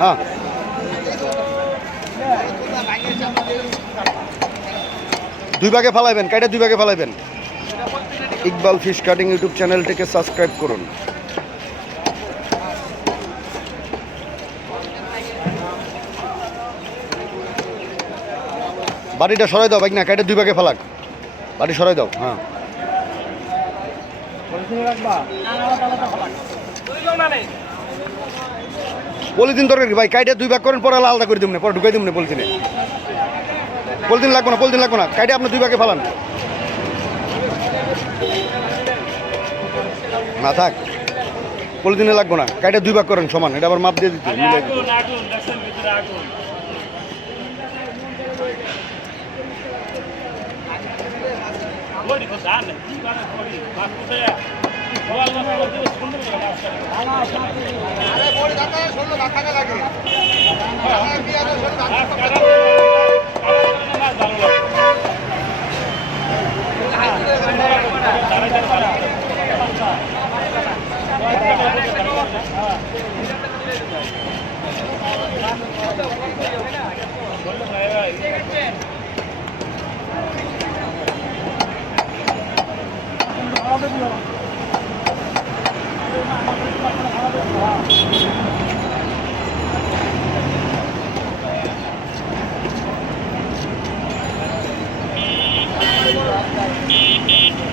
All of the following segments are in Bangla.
হ্যাঁ দুই ভাগে ফালাইবেন, কাইটা দুই ভাগে ফালাইবেন। ইকবাল ফিশ কাটিং ইউটিউব চ্যানেলটিকে সাবস্ক্রাইব করুন। বাড়িটা সরাই দাও ভাই, না কাইটা দুই ভাগে ফালাক, বাড়ি সরাই দাও। হ্যাঁ পলিথিন দরকার ভাই, কাইটা দুই ভাগ করেন, পরে আলাদা করে দিব না, পরে ঢুকাই দিব না পলিথিনে। পলিথিন লাগবো না, পলিথিন লাগবো না, কাইটা আপনি দুই ভাগে ফালান। না থাক, পলিথিনে লাগবো না, কাইটা দুই ভাগ করেন সমান, এটা আবার মাপ দিয়ে দিতে।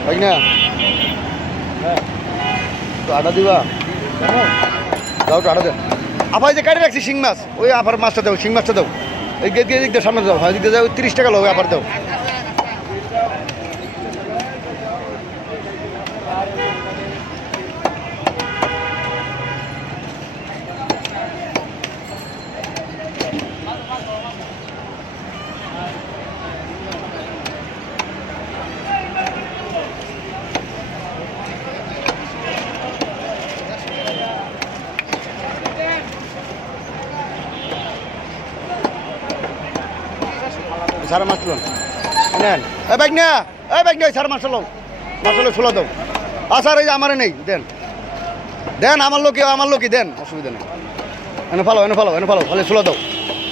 ভাই না তো আটা দিবা, দাও তো আটা দেন। আপাই যে কাটে রাখছি শিং মাছ, ওই আপার মাছটা দাও, শিং মাছটা দাও, এই গেট দিয়ে দিক দাও, সামনে দাও, হ্যাঁ দিক দিয়ে যাও, 30 টাকা লোক আবার দাও। সারা মাছ তুলুন, নেন এ ব্যাগ না, এ ব্যাগ নেই, সারা মাছ লো, মাছ হলে ছোলা দাও। আসার এই যে আমারে নেই, দেন দেন, আমার লোকই দেন, অসুবিধা নেই। এনে ফালো, এনে ফালো, এনে ফালো, তাহলে ছোলা দাও,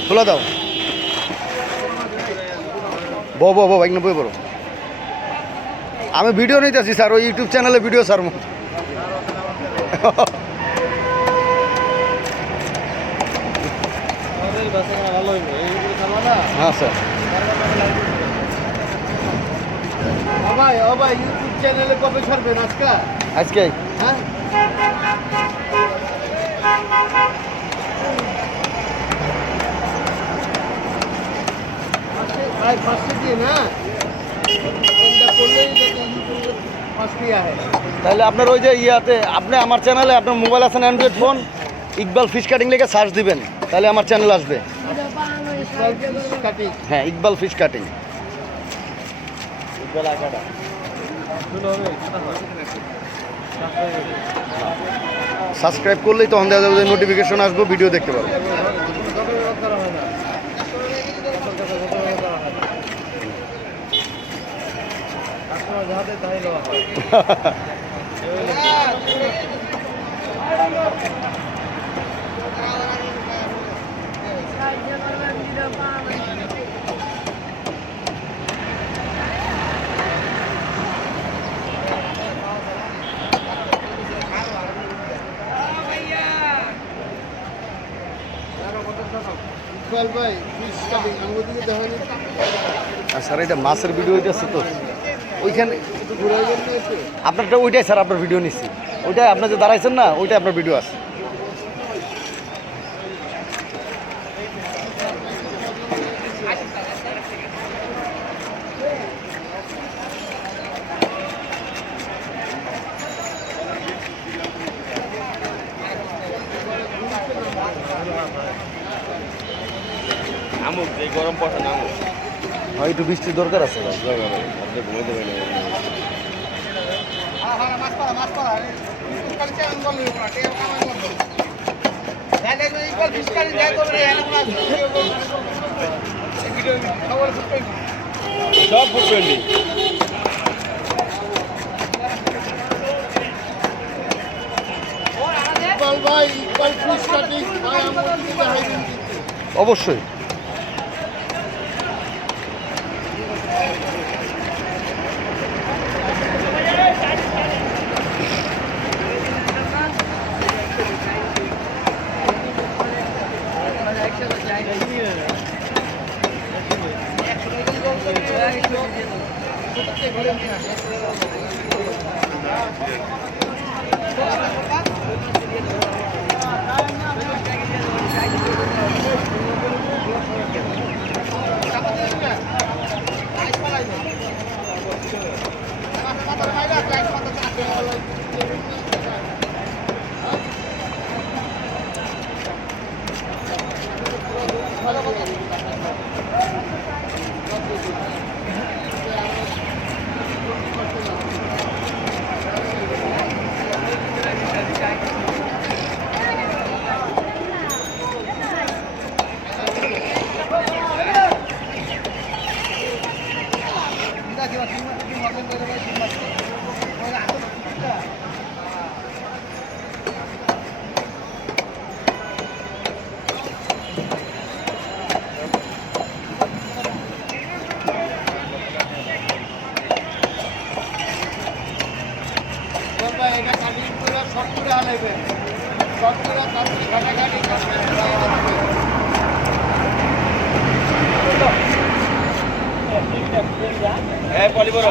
ছোলা দাও। বো বো বো, ব্যাগ না বই বড়ো, আমি ভিডিও নিতেছি স্যার, ওই ইউটিউব চ্যানেলে ভিডিও স্যার। হ্যাঁ স্যার, ইউটিউব চ্যানেলে কবে ছাড়বেন? আজকে হ্যাঁ ভাই ফার্স্টে দিয়ে না করলেই ফার্স্টে আহে। তাহলে আপনার ওই যে ইয়াতে, আপনি আমার চ্যানেলে, আপনার মোবাইল আছেন Android phone, Iqbal fish cutting লিখে সার্চ দিবেন, তাহলে আমার চ্যানেল আসবে। হ্যাঁ ইকবাল ফিশ কাটিং। সাবস্ক্রাইব করলেই তখন দেখা যাবে যে নোটিফিকেশন আসবে, ভিডিও দেখতে পারবো। স্যার এটা মাছের ভিডিও হইতেছে তো ওইখানে, আপনারটা ওইটাই স্যার, আপনার ভিডিও নিচ্ছি, ওইটাই আপনার যে দাঁড়াইছেন না, ওইটাই আপনার ভিডিও আছে। নামুক, এই গরম পড়ছে নামুক। হয় একটু বৃষ্টির দরকার আছে ভাই, আপনি ঘুমে দেবেন। সব ফুটবেন ভাই, ইকবাল ফিশ কাটিং ভাই, আমরা অবশ্যই। পলি বড়